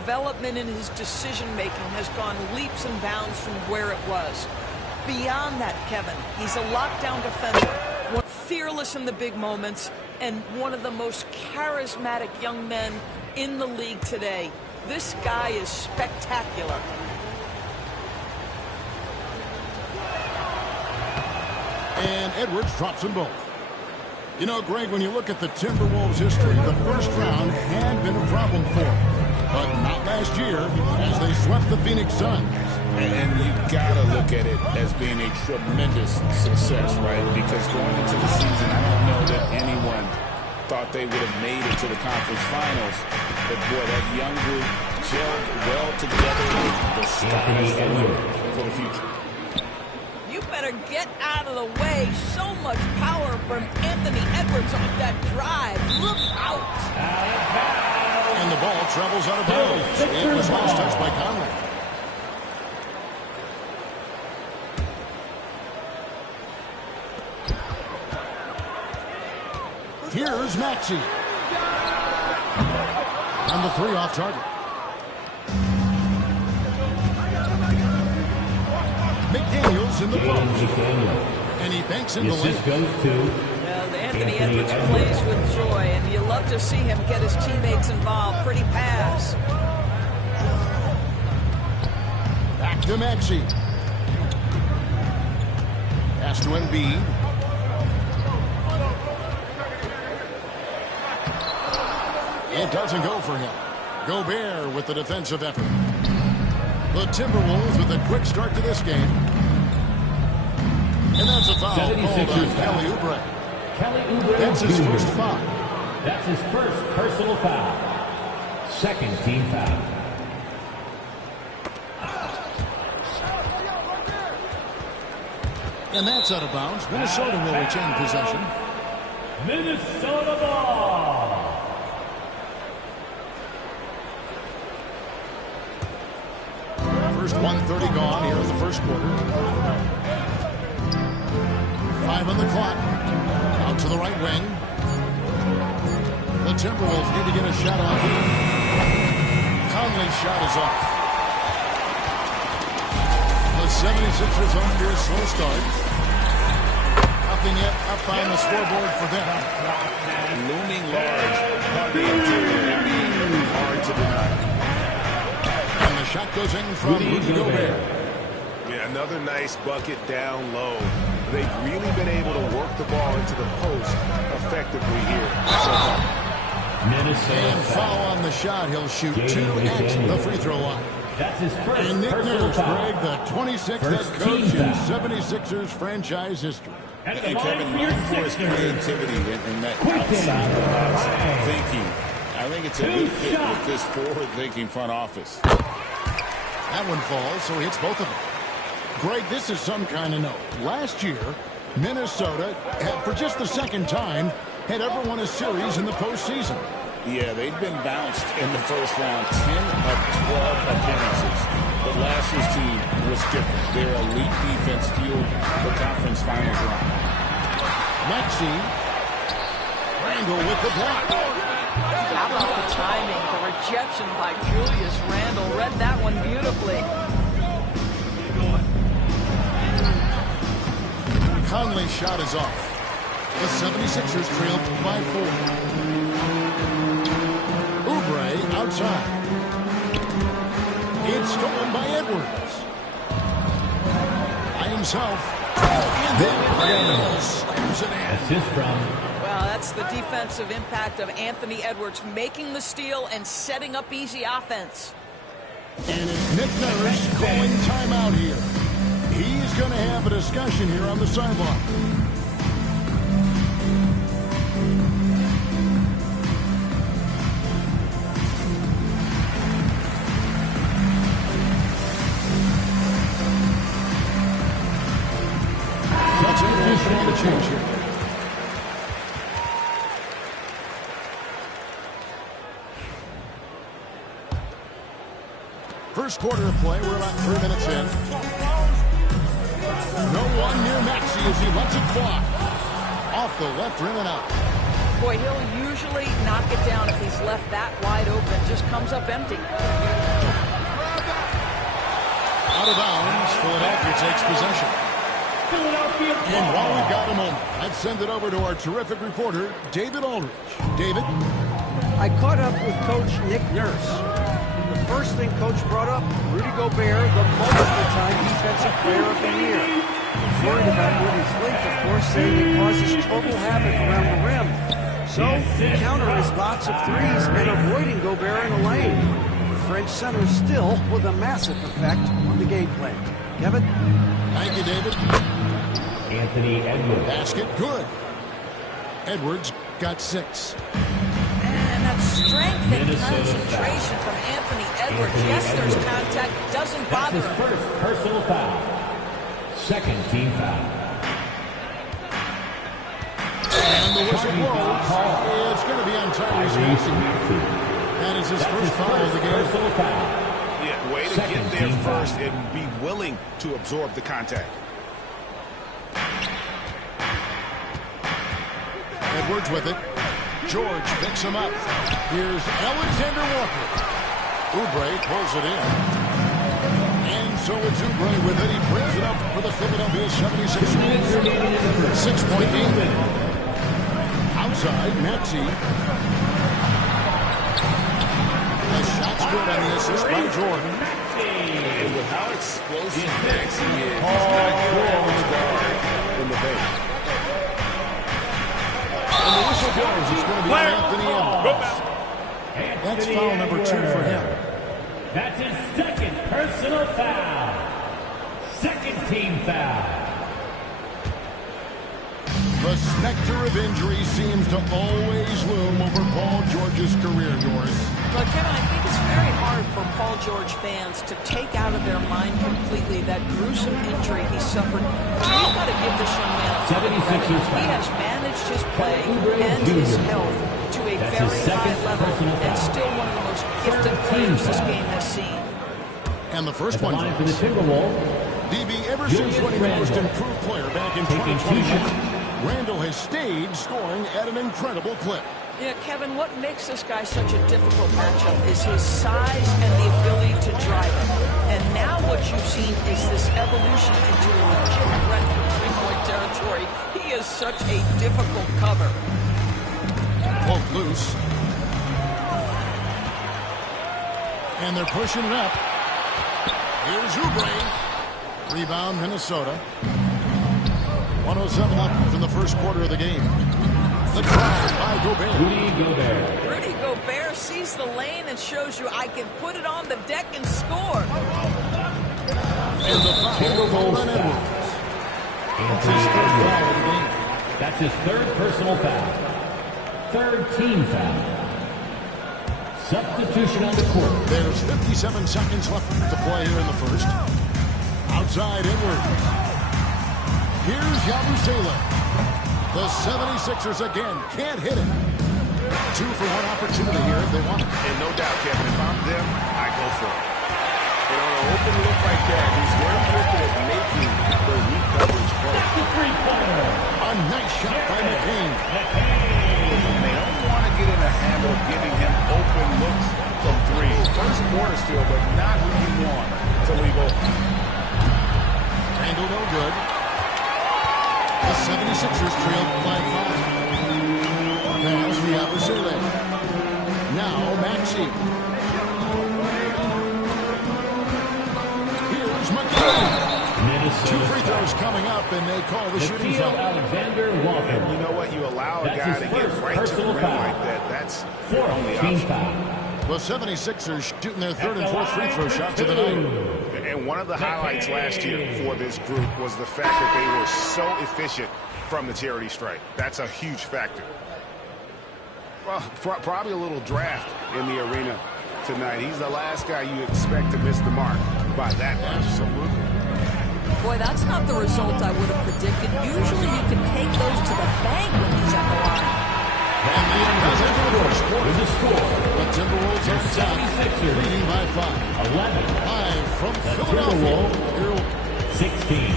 development in his decision-making has gone leaps and bounds from where it was. Beyond that, Kevin, he's a lockdown defender, fearless in the big moments, and one of the most charismatic young men in the league today. This guy is spectacular. And Edwards drops them both. You know, Greg, when you look at the Timberwolves' history, the first round had been a problem for them. But not last year, as they swept the Phoenix Suns. And you gotta look at it as being a tremendous success, right? Because going into the season, I don't know that anyone thought they would have made it to the conference finals. But boy, that young group gelled well together. The sky's the limit for the future. You better get out of the way. So much power from Anthony Edwards on that drive. Look out. And the ball travels out of bounds. It was last touched by Conley. Here's Maxey. And the three off target. McDaniels in the post. And he banks in the lane. Well, Anthony Edwards plays with joy, and you love to see him get his teammates involved. Pretty pass. Back to Maxey. Pass to Embiid. It doesn't go for him. Gobert with the defensive effort. The Timberwolves with a quick start to this game. And that's a foul called on Kelly Oubre. That's his first foul. That's his first personal foul. Second team foul. And that's out of bounds. Minnesota will retain possession. Minnesota ball. First 1:30 gone here in the first quarter. 5 on the clock. Out to the right wing. The Timberwolves need to get a shot on here. Conley's shot is off. The 76ers off to a slow start. Nothing yet up on the scoreboard for them. Looming large on the interior. Hard to deny. And the shot goes in from Rudy Gobert. Yeah, another nice bucket down low. They've really been able to work the ball into the post effectively here. And foul on the shot. He'll shoot 2 at the free throw line. That's his first. And Nick Nurse, Greg, the 26th head coach in foul. 76ers franchise history. And Kevin, for his creativity and that outside the box thinking, I think it's a good fit with this forward-thinking front office. That one falls, so he hits both of them. Greg, this is some kind of note. Last year, Minnesota had, for just the second time, had ever won a series in the postseason. Yeah, they'd been bounced in the first round, 10 of 12 appearances. But last year's team was different. Their elite defense fueled the conference finals run. Maxey. Randle with the block. How about the timing? The rejection by Julius Randle. Read that one beautifully. Conley's shot is off. The 76ers trail by 4. Oubre outside. It's stolen by Edwards. By himself. And then Randle slams it in. Assist from. Well, that's the defensive impact of Anthony Edwards, making the steal and setting up easy offense. And it's Nick Nurse calling timeout here. He's going to have a discussion here on the sideline. That's it. The change here. First quarter of play. We're about 3 minutes in. No one near Maxey as he lets it fly. Off the left rim and out. Boy, he'll usually knock it down if he's left that wide open. Just comes up empty. Out of bounds, Philadelphia takes possession. And while we've got a moment, let's send it over to our terrific reporter, David Aldridge. David? I caught up with Coach Nick Nurse. The first thing Coach brought up, Rudy Gobert, the multiple-time Defensive Player of the Year. He's worried about Rudy's length, of course, saying it causes total havoc around the rim. So, the counter is lots of threes and avoiding Gobert in the lane. The French center still with a massive effect on the game plan. Kevin? Thank you, David. Anthony Edwards. Basket, good. Edwards got 6. And that strength and Minnesota concentration from Anthony Edwards. Anthony Yes, there's Edwards. contact. Doesn't That's bother his him. first personal foul. Second team foul. And the whistle blows. It's going to be on Tyrese Maxey. That is his first foul of the game. Personal foul. Yeah, way to Second get there team first foul. and be willing to absorb the contact. Edwards with it. George picks him up. Here's Alexander Walker. Oubre pulls it in. And so it's Oubre with it. He brings it up for the Philadelphia 76ers. 6-point game. Outside, Maxey. The shot's good on the assist by Jordan. And with how explosive Maxey is, he's not your average guard in the paint. And the whistle blows. It's going to be on Anthony Edwards. That's foul number 2 for him. That's his second personal foul. Second team foul. The specter of injury seems to always loom over Paul George's career, Doris. But Kevin, I think it's very hard for Paul George fans to take out of their mind completely that gruesome injury he suffered. We've got to give this young man a 76ers He foul. has managed his play Oubre and his Jr. health to a That's his very second high level personal and foul. still one of the most gifted 13 players this foul. game has seen. And the first At the one line for the goes. Timberwolves. DB, ever since Julius winning the most Randle. improved player back in Taking 2 2021, shots. Randall has stayed scoring at an incredible clip. Yeah, Kevin, what makes this guy such a difficult matchup is his size and the ability to drive it. And now what you've seen is this evolution into a legit threat from three-point territory. He is such a difficult cover. Both loose. And they're pushing it up. Here's Oubre. Rebound, Minnesota. 107 left in the first quarter of the game. The drive by Gobert. Rudy Gobert. Rudy Gobert sees the lane and shows you I can put it on the deck and score. And the foul Timberwolves on foul. Edwards. That's Anthony his third Edwards. foul of the game. That's his third personal foul. Third team foul. Substitution on the court. There's 57 seconds left to play here in the first. Outside Edwards. Here's Yabusele. The 76ers again can't hit it. 2 for 1 opportunity here if they want it. And no doubt, Kevin, if I'm them, I go for it. And on an open look like that, he's very gifted at making the weak coverage play. The three-pointer. A nice shot by McCain. And they don't want to get in the habit of giving him open looks from 3. First quarter still, but not who you want to leave open. Randall no good. The 76ers trailed by 5. Pass the Yabusele. Now Maxey. Here's McCain. Minnesota 2 free foul. throws coming up, and they call the shooting Nikito yellow. Alexander Walker. And you know what? You allow a That's guy his to get first right to the personal rim foul. like that. That's your Fourth only team option. foul. The 76ers shooting their third and fourth free throw shots of the night. And one of the highlights last year for this group was the fact that they were so efficient from the charity stripe. That's a huge factor. Well, probably a little draft in the arena tonight. He's the last guy you expect to miss the mark by that much. Absolutely. Boy, that's not the result I would have predicted. Usually you can take those to the bank when he's at the line. And the end does it for the first quarter. With the score, The Timberwolves on top, 76ers. leading by 5. 11. Live from The Philadelphia. Timberwolves. 16.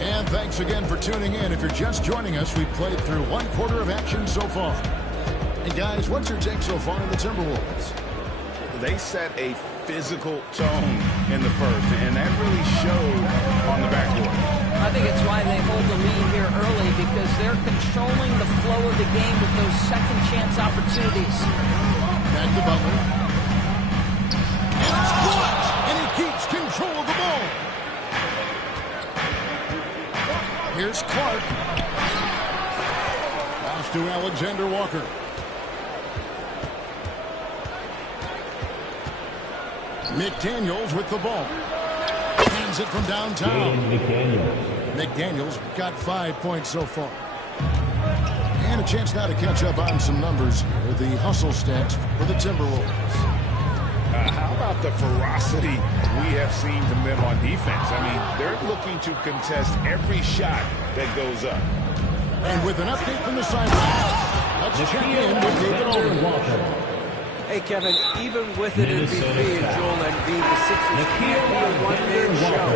And thanks again for tuning in. If you're just joining us, we've played through one quarter of action so far. And guys, what's your take so far on the Timberwolves? They set a physical tone in the first, and that really showed on the backcourt. I think it's why they hold the lead here early, because they're controlling the flow of the game with those second chance opportunities. Back to Butler. And it's blocked, and he keeps control of the ball. Here's Clark. Pass to Alexander Walker. McDaniels with the ball. Hands it from downtown. McDaniels got 5 points so far. And a chance now to catch up on some numbers here. The hustle stats for the Timberwolves. How about the ferocity we have seen from them on defense? I mean, they're looking to contest every shot that goes up. And with an update from the sideline, let's check in with David Aldridge. Hey, Kevin, even with an MVP and Joel Embiid, the Sixers can't be a one-man show.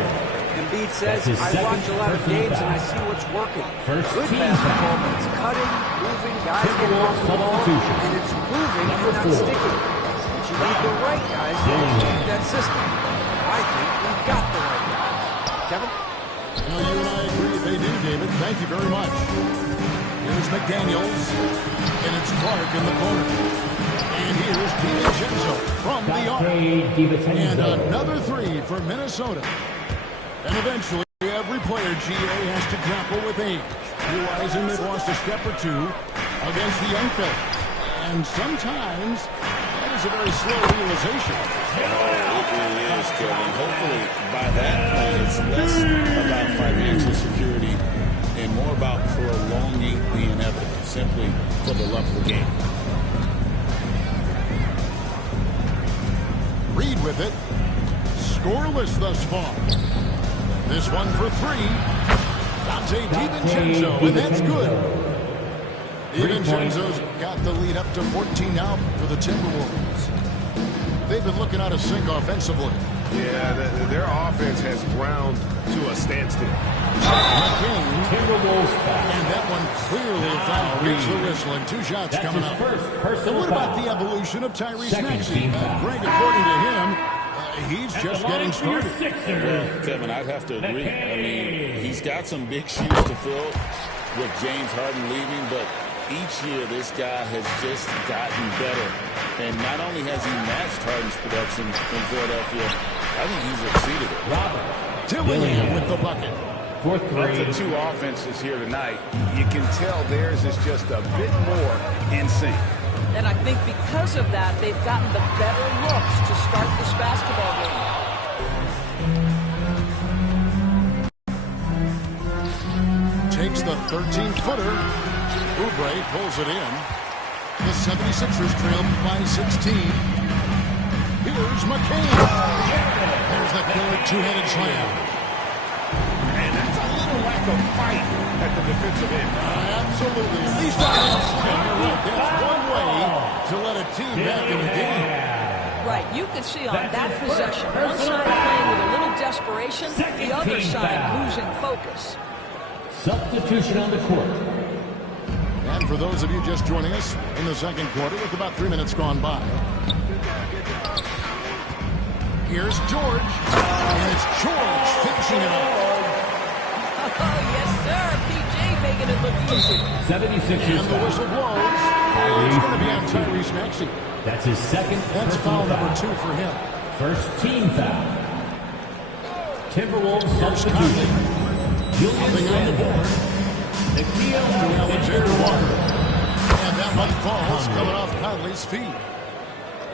Embiid says, I watch a lot of games and I see what's working. Good basketball, but it's cutting, moving, guys getting off the ball, and it's moving and not sticking. But you need the right guys to execute that system. I think we've got the right guys. Kevin? Well, you and I agree they do, David. Thank you very much. Here's McDaniels, and it's Clark in the corner. And here's DiVincenzo from the arc. And another three for Minnesota. And eventually, every player GA has to grapple with age, realizing they've lost a step or two against the young fellas. And sometimes, that is a very slow realization. It really is, Kevin. Hopefully, by that point, it's less about financial security and more about prolonging the inevitable, simply for the love of the game. Reed with it. Scoreless thus far. This one for three. Dante DiVincenzo, and that's good. DiVincenzo's got the lead up to 14 now for the Timberwolves. They've been looking out of sync offensively. Yeah, their offense has ground to a standstill. McCain, and that one clearly a foul. Gets the whistle, and 2 shots coming up. And what about the evolution of Tyrese Maxey? Greg, according to him, he's just getting started. Well, Kevin, I'd have to agree. I mean, he's got some big shoes to fill with James Harden leaving, but each year this guy has just gotten better. And not only has he matched Harden's production in Philadelphia, I think he's exceeded it. Dillingham with the bucket. Of the two offenses here tonight, you can tell theirs is just a bit more in sync. And I think because of that, they've gotten the better looks to start this basketball game. Takes the 13-footer. Oubre pulls it in. The 76ers trail by 16. Here's McCain. There's the killer two-headed slam. And that's a little lack of fight at the defensive end. Absolutely. At least on that slam. You're right. That's one way to let a team back in the game. Right. You can see on that possession, one side playing with a little desperation, the other side losing focus. Substitution on the court. And for those of you just joining us in the second quarter with about 3 minutes gone by. Here's George. And it's George finishing it off. Oh, yes, sir. PJ making it look easy. 76ers. And the whistle blows. It's going to be on Tyrese Maxey. That's his second. That's foul number 2 for him. First team foul. Timberwolves substitution. Julian on the board. Nickeil To Alexander Walker. And that one falls coming off Conley's feet.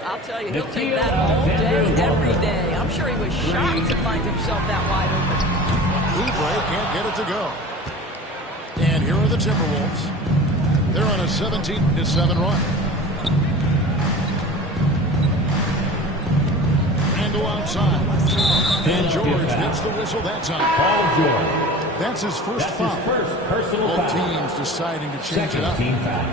I'll tell you, he'll take that all day, every day. I'm sure he was shocked to find himself that wide open. Oubre can't get it to go. And here are the Timberwolves. They're on a 17-7 run. Handle outside. And George gets the whistle that time. Paul George. That's his first That's foul. his first personal Both foul. teams deciding to change it Second up. team foul.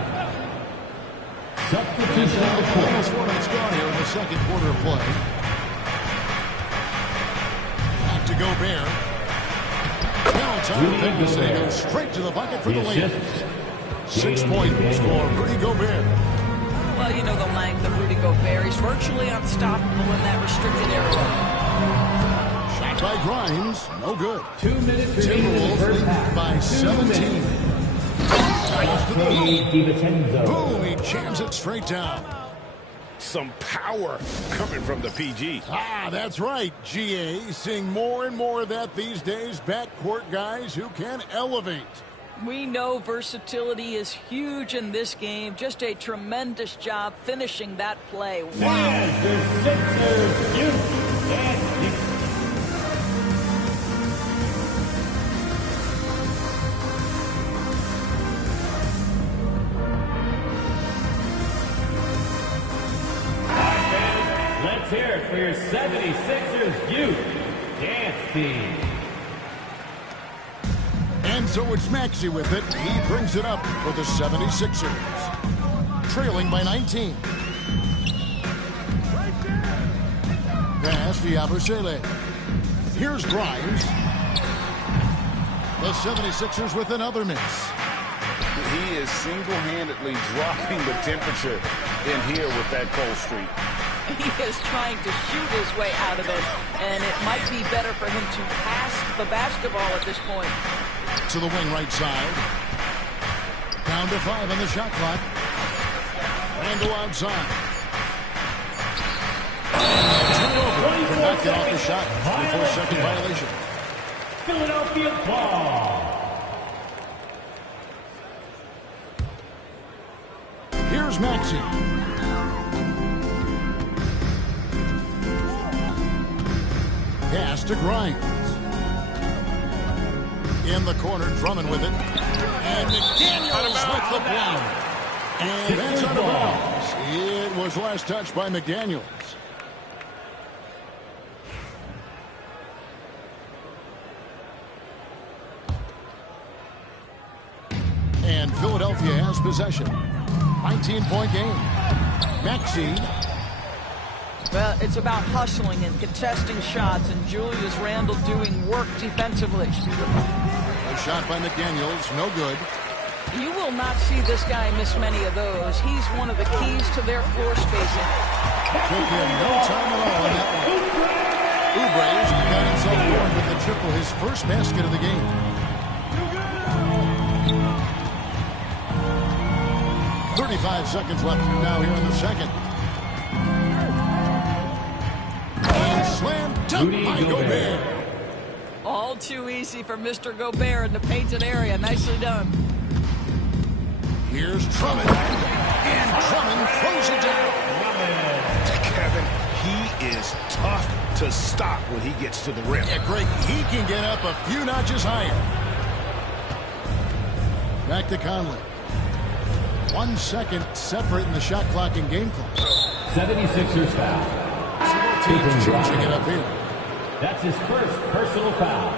Substitution on the court. Almost 4 minutes gone here in the second quarter of play. Back to Gobert. Well timed pass. They go straight to the bucket for the lead. 6 points for Rudy Gobert. Well, you know the length of Rudy Gobert. He's virtually unstoppable in that restricted area. Shot by Grimes. No good. 2 minutes remaining in the Timberwolves first lead half. by 2 17. minutes. Times to the hoop. DiVincenzo. Boom, he jams it straight down. Some power coming from the PG. Ah, that's right, GA. Seeing more and more of that these days. Backcourt guys who can elevate. We know versatility is huge in this game. Just a tremendous job finishing that play. Wow. And the Sixers use and let's hear it for your 76ers Youth Dance Team. And so it's Maxey with it. He brings it up for the 76ers. Trailing by 19. Pass to Yabusele. Here's Grimes. The 76ers with another miss. He is single-handedly dropping the temperature in here with that cold streak. He is trying to shoot his way out of it, and it might be better for him to pass the basketball at this point. To the wing right side. Down to 5 on the shot clock. Randall outside. Turnover for not getting off the shot. 24-second violation. Philadelphia ball. Here's Maxey. Pass to Grimes. In the corner, Drummond with it. And McDaniels with the block. And that's out of bounds. It was last touched by McDaniels. And Philadelphia has possession. 19-point game. Maxey. Well, it's about hustling and contesting shots, and Julius Randle doing work defensively. A shot by McDaniels, no good. You will not see this guy miss many of those. He's one of the keys to their floor spacing. Took him no time at all on that one. Oubre's got himself going with the triple, his first basket of the game. .35 seconds left now here in the second. And slam dunk by Gobert. All too easy for Mr. Gobert in the painted area. Nicely done. Here's Drummond. And Drummond throws it down. Kevin, he is tough to stop when he gets to the rim. Yeah, Greg, he can get up a few notches higher. Back to Conley. 1 second separating the shot clock and game clock. 76ers foul. Team's changing it up here. That's his first personal foul.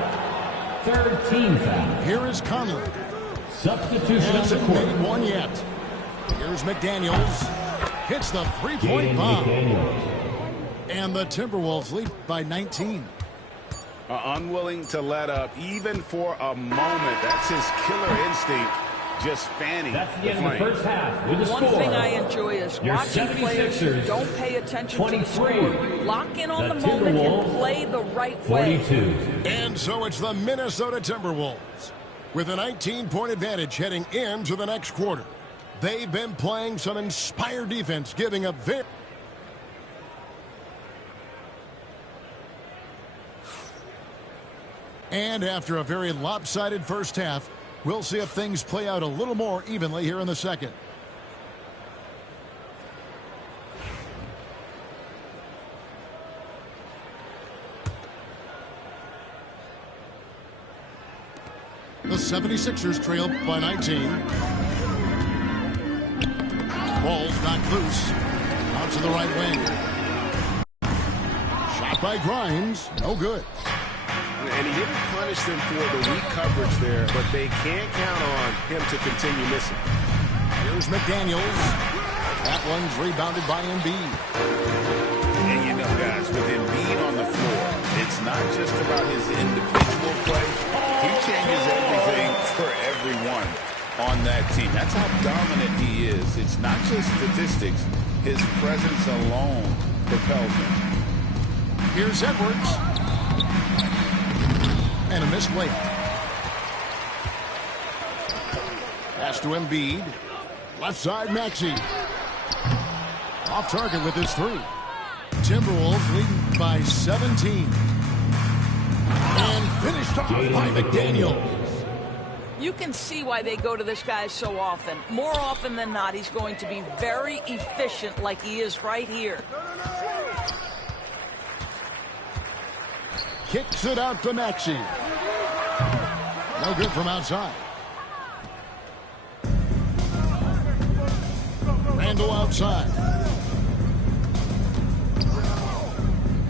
Third team foul. Here is Conley. Substitution on the Hasn't court. made one yet. Here's McDaniels. Hits the three-point Jaden bomb. McDaniels. And the Timberwolves lead by 19. Unwilling to let up even for a moment. That's his killer instinct. Just fanning That's the the end of the flame. first half with the One score. thing I enjoy is Your watching players who 76ers, don't pay attention to the 23. score. You lock in on The the moment and Timberwolves, play the right way. 42. And so it's the Minnesota Timberwolves with a 19-point advantage heading into the next quarter. They've been playing some inspired defense, giving up very... And after a very lopsided first half, we'll see if things play out a little more evenly here in the second. The 76ers trail by 19. Ball's knocked loose. Out to the right wing. Shot by Grimes. No good. And he didn't punish them for the weak coverage there, but they can't count on him to continue missing. Here's McDaniels. That one's rebounded by Embiid. And you know, guys, with Embiid on the floor, it's not just about his individual play. He changes everything for everyone on that team. That's how dominant he is. It's not just statistics. His presence alone propels him. Here's Edwards. And a missed layup. Pass to Embiid. Left side, Maxey. Off target with his three. Timberwolves leading by 17. And finished off by McDaniel. You can see why they go to this guy so often. More often than not, he's going to be very efficient like he is right here. Kicks it out to Maxey. No good from outside. Randall outside.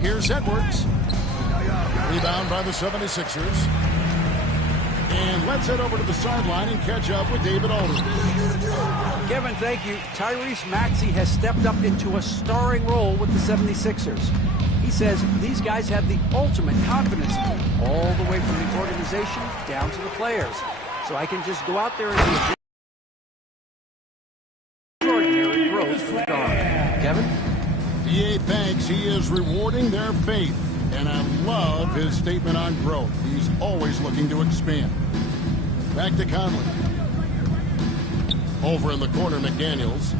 Here's Edwards. Rebound by the 76ers. And let's head over to the sideline and catch up with David Aldridge. Kevin, thank you. Tyrese Maxey has stepped up into a starring role with the 76ers. He says these guys have the ultimate confidence all the way from the organization down to the players. So I can just go out there and do extraordinary growth for the guard. Kevin? DA thanks. He is rewarding their faith. And I love his statement on growth. He's always looking to expand. Back to Conley. Over in the corner, McDaniels.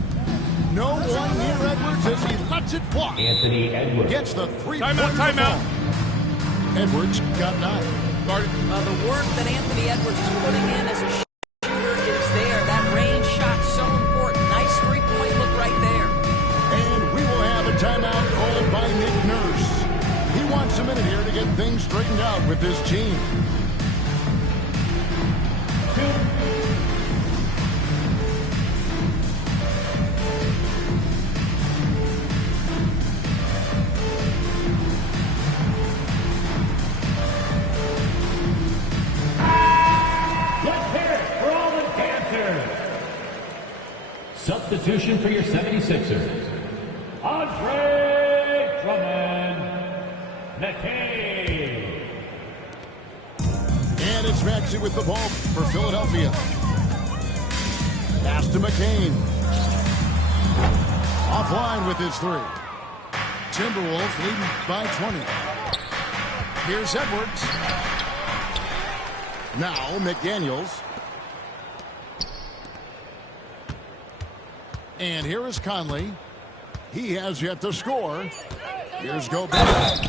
No one near Edwards as he lets it fly. Anthony Edwards Gets the three-point Timeout. Edwards got 9. The work that Anthony Edwards is putting in as a shooter is there. That range shot so important. Nice three-point look right there. And we will have a timeout called by Nick Nurse. He wants a minute here to get things straightened out with his team. Let's hear it for all the dancers. Substitution for your 76ers. Andre Drummond. McKay. And it's Maxey with the ball for Philadelphia. Pass to McCain. Offline with his three. Timberwolves leading by 20. Here's Edwards. Now McDaniels. And here is Conley. He has yet to score. Here's Gobert.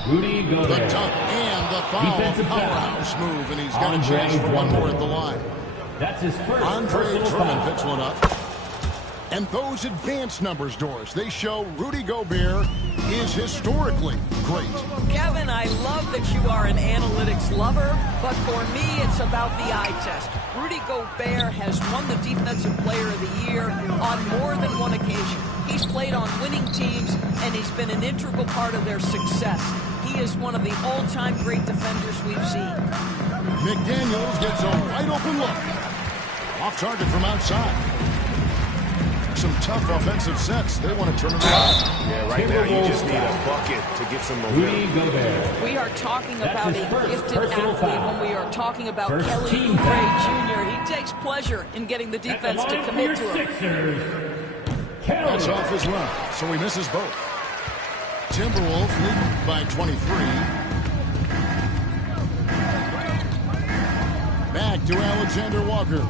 Rudy The Gobert. dunk and the foul. Defensive foul. Powerhouse move, and he's got a Andre chance for one Drummond. more at the line. That's his first Andre personal Drummond foul. picks one up. And those advanced numbers, Doris, they show Rudy Gobert is historically great. Kevin, I love that you are an analytics lover, but for me, it's about the eye test. Rudy Gobert has won the Defensive Player of the Year on more than one occasion. He's played on winning teams, and he's been an integral part of their success. He is one of the all-time great defenders we've seen. McDaniels gets a wide open look. Off target from outside. Some tough offensive sets. They want to turn it around. Yeah, right now you just need a bucket to get some Rudy momentum. Gobert. We are talking That's about his a first gifted personal athlete foul. when we are talking about First Kelly team Oubre foul. Jr. He takes pleasure in getting the At the defense to line for commit your to him. Sixers. That's Kelly. off as well, so he misses both. Timberwolves lead by 23. Back to Alexander Walker.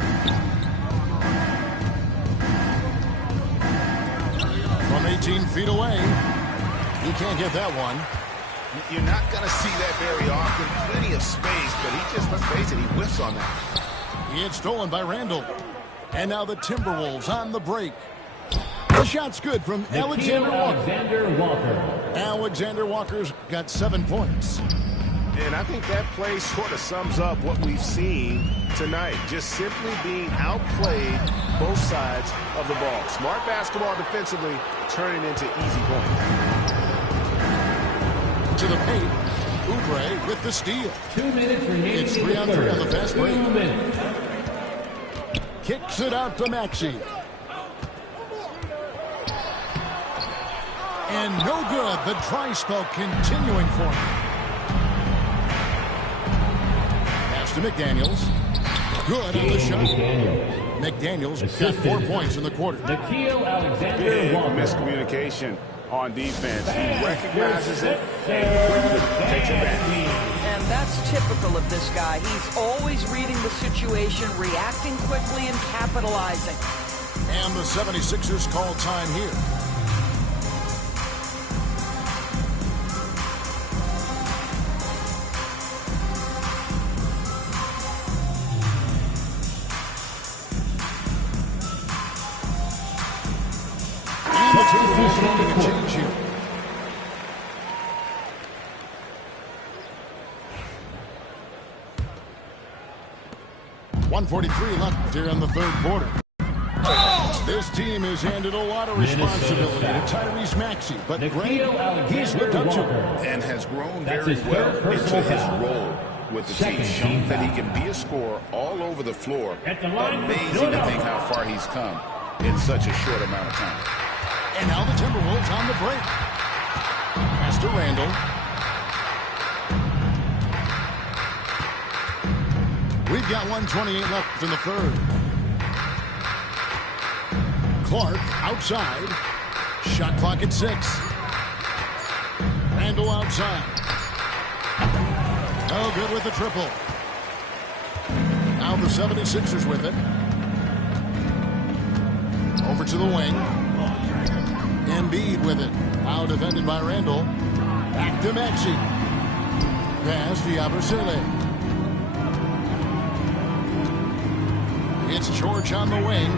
From 18 feet away. He can't get that one. You're not going to see that very often. Plenty of space, but he just, let's face it, he whiffs on that. He had stolen by Randall. And now the Timberwolves on the break. The shot's good from Alexander Walker. Alexander Walker. Alexander Walker's got 7 points. And I think that play sort of sums up what we've seen tonight. Just simply being outplayed both sides of the ball. Smart basketball defensively, turning into easy points. To the paint. Oubre with the steal. 2 minutes remaining It's in 3 the on third. 3 on the fast break. 2 minutes. Kicks it out to Maxey. And no good. The dry spell continuing for him. Pass to McDaniels. Good on the shot. McDaniels. McDaniels got 4 points in the quarter. Nikhil Alexander Big Walker. miscommunication on defense. He recognizes it and quickly takes it back. And that's typical of this guy. He's always reading the situation, reacting quickly, and capitalizing. And the 76ers call time here. And the Timberwolves going to change here. .143 left here in the third quarter. This team has handed a lot of responsibility to Tyrese Maxey, but Greg, he's lived up to it. And has grown very well into his role with the team, showing that he can be a scorer all over the floor. Amazing to think how far he's come in such a short amount of time. And now the Timberwolves on the break. Pass to Randall. We've got 1:28 left in the third. Clark outside. Shot clock at 6. Randall outside. No good with the triple. Now the 76ers with it. Over to the wing. Embiid with it. Now defended by Randall. Back to Maxey. Pass to Yabusele. It's George on the wing.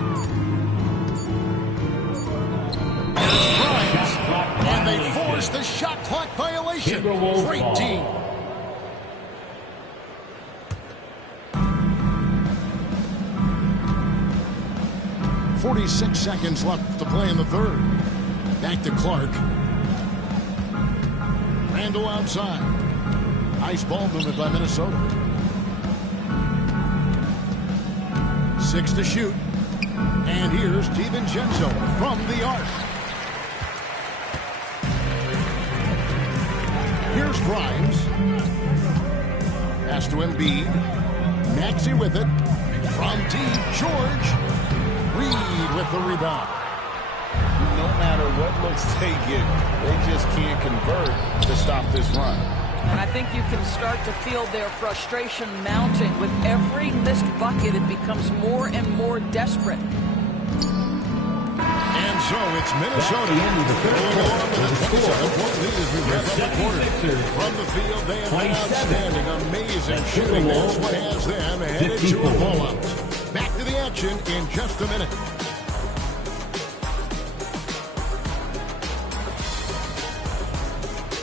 There's Grimes. And they force the shot clock violation. Great team. .46 seconds left to play in the third. Back to Clark. Randall outside. Nice ball movement by Minnesota. 6 to shoot. And here's DiVincenzo from the arc. Here's Grimes. Pass to Embiid. Maxey with it. From deep, George. Reed with the rebound. No matter what looks they get, they just can't convert to stop this run. And I think you can start to feel their frustration mounting. With every missed bucket, it becomes more and more desperate. And so it's Minnesota going on with a 27-point lead as we wrap up the quarter. From the field, they have been outstanding, amazing shooting. That's what has them headed to a blowout. Back to the action in just a minute.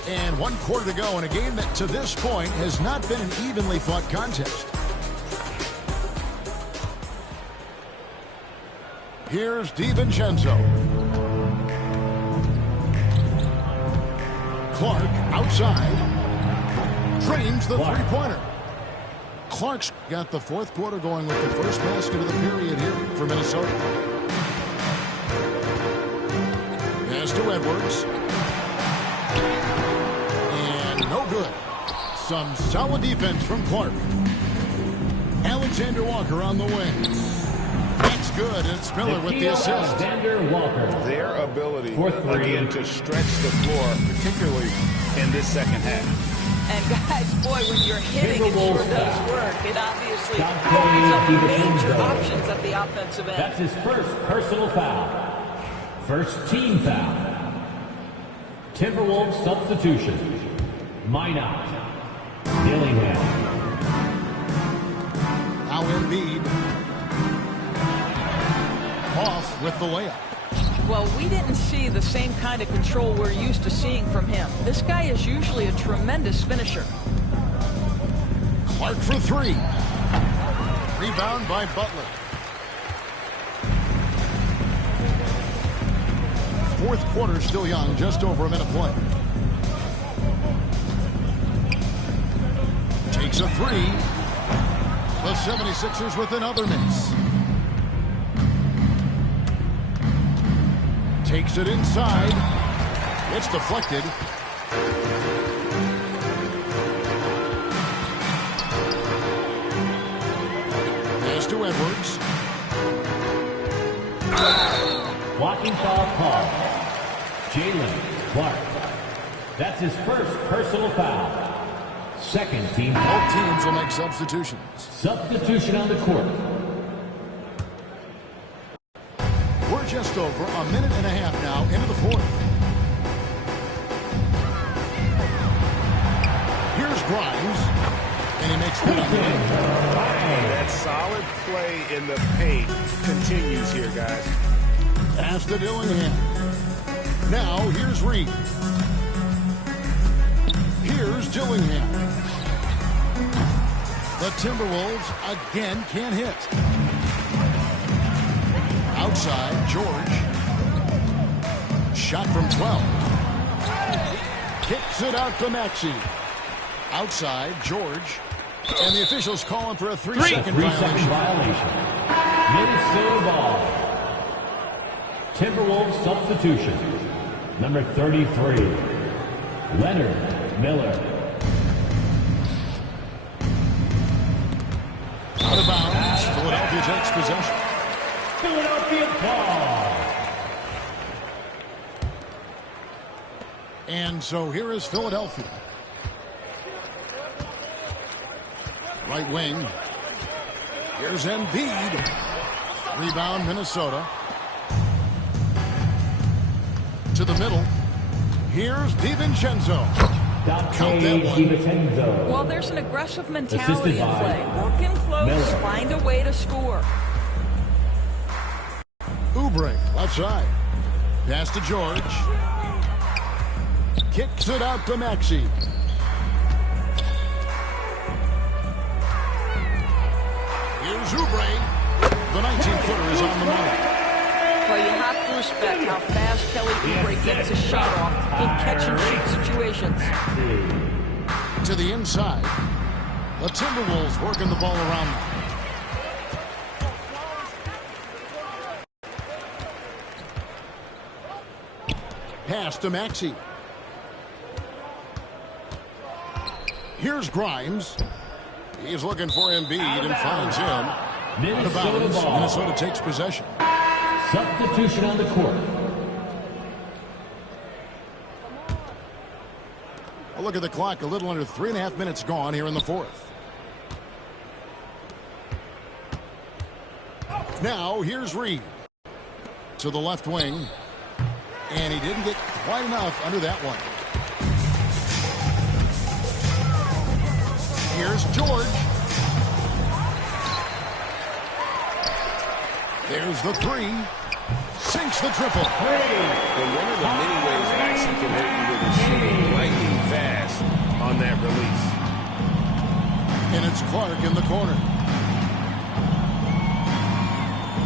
And 1 quarter to go in a game that to this point has not been an evenly fought contest. Here's DiVincenzo. Clark outside. Drains the three-pointer. Clark's got the fourth quarter going with the first basket of the period here for Minnesota. Pass to Edwards. And no good. Some solid defense from Clark. Alexander Walker on the wing. That's good, and it's Miller with the assist. Alexander Walker. Their ability, again, to stretch the floor, particularly in this second half. And guys, boy, when you're hitting, it sure does work. It obviously opens up major options at the offensive end. That's his first personal foul. First team foul. Timberwolves substitution. Minot. Dillingham. Now Embiid. Off with the layup. Well, we didn't see the same kind of control we're used to seeing from him. This guy is usually a tremendous finisher. Clark for three. Rebound by Butler. Fourth quarter still young, just over a minute play. Takes a three. The 76ers with another miss. Takes it inside. It's deflected. to Edwards. Blocking foul call. Jalen Clark. That's his first personal foul. Second team foul. Both teams will make substitutions. Substitution on the court. We're just over a minute and a half now into the fourth. Here's Grimes, and he makes good on the end. That solid play in the paint continues here, guys. Pass to Dillingham. Now, here's Reed. Here's Dillingham. The Timberwolves again can't hit. Outside, George. Shot from 12. Kicks it out to Maxey. Outside, George. And the officials calling for a three-second violation. Minnesota ball. Timberwolves substitution. Number 33, Leonard Miller. Out of bounds. Philadelphia takes possession. Philadelphia ball. And so here is Philadelphia. Right wing. Here's Embiid. Rebound, Minnesota. To the middle. Here's DiVincenzo. Count that one. Well, there's an aggressive mentality in play. Working close, find a way to score. Oubre, left side. Pass to George. Kicks it out to Maxey. Here's Oubre. The 19-footer is on the money. Well, you have to respect how fast Kelly Oubre gets his shot off in catch-and-shoot situations. To the inside. The Timberwolves working the ball around them. Pass to Maxey. Here's Grimes. He's looking for Embiid and finds him. Out of bounds. Minnesota takes possession. Substitution on the court. A look at the clock. A little under 3.5 minutes gone here in the fourth. Now, here's Reed. To the left wing. And he didn't get quite enough under that one. Here's George. There's the three. Sinks the triple. And one of the many ways Maxey can hurt you with his shooting, lightning fast on that release. And it's Clark in the corner.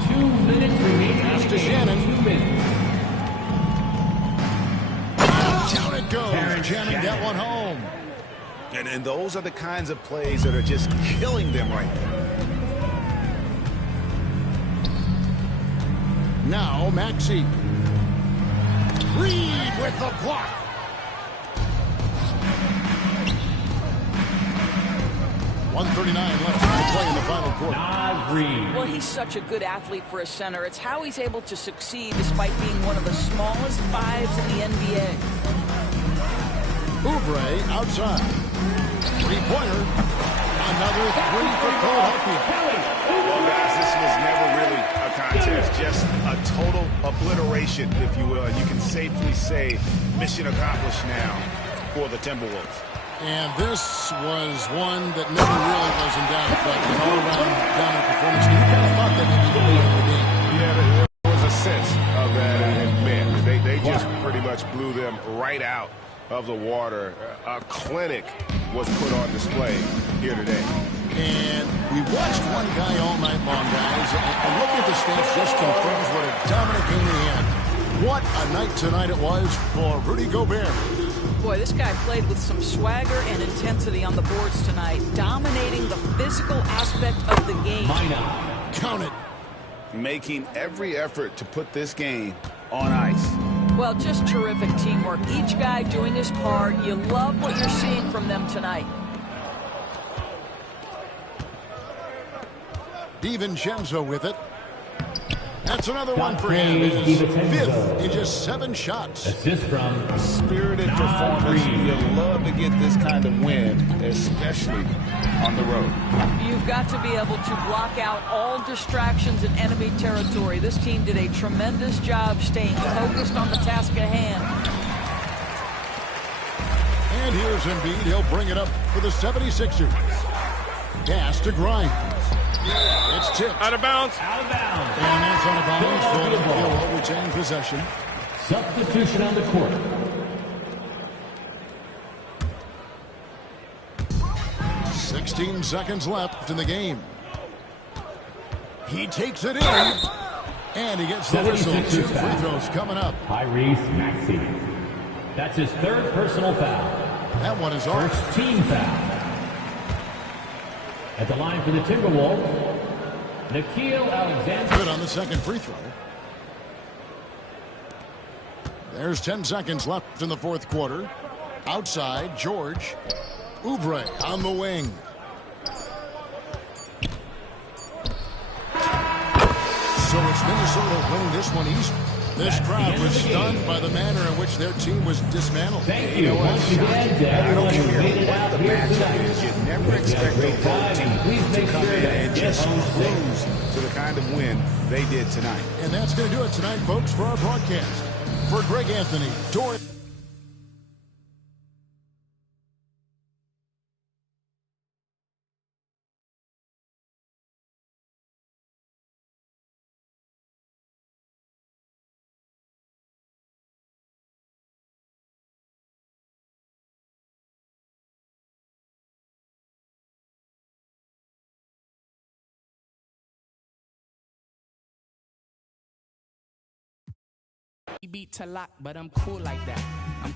2 minutes remaining. Pass to Shannon. 2 minutes. Down it goes. Jamming that one home. And those are the kinds of plays that are just killing them right now. Now, Maxey. Reed with the block. .139 left to play in the final quarter. Well, he's such a good athlete for a center. It's how he's able to succeed despite being one of the smallest fives in the NBA. Oubre outside. Three-pointer. Another three for Philadelphia. Well, guys, this was never really a contest. Just a total obliteration, if you will. And you can safely say mission accomplished now for the Timberwolves. And this was one that never really was in doubt, but an all-around dominant performance. You kind of thought that maybe would win the game. Yeah, there was a sense of that, and man, they just pretty much blew them right out of the water. A clinic was put on display here today. And we watched one guy all night long, guys, and looking at the stats just confirms what a dominant game he had. What a night tonight it was for Rudy Gobert. Boy, this guy played with some swagger and intensity on the boards tonight, dominating the physical aspect of the game. Count it. Making every effort to put this game on ice. Well, just terrific teamwork. Each guy doing his part. You love what you're seeing from them tonight. DiVincenzo with it. That's another one for him. His fifth in just 7 shots. Assist from Spirited performance. You love to get this kind of win, especially on the road. You've got to be able to block out all distractions in enemy territory. This team did a tremendous job staying focused on the task at hand. And here's Embiid. He'll bring it up for the 76ers. Gas to Grimes. It's tipped. Out of bounds. out of bounds. And that's out of bounds. Philadelphia will retain possession. Substitution on the court. – 16 seconds left in the game. He takes it in. And he gets the whistle. 2 free throws coming up. Tyrese Maxey. That's his 3rd personal foul. That one is off. First team foul. At the line for the Timberwolves, Nickeil Alexander. Good on the 2nd free throw. There's 10 seconds left in the 4th quarter. Outside, George. Oubre on the wing. So it's Minnesota winning this one easy. This crowd was stunned by the manner in which their team was dismantled. Thank you once again to everyone who made it out here tonight. You never expect the road team Please to make come sure in that and get just home cruise safe. to the kind of win they did tonight. And that's going to do it tonight, folks, for our broadcast. For Greg Anthony, Dory. Beat to lock, but I'm cool like that. I'm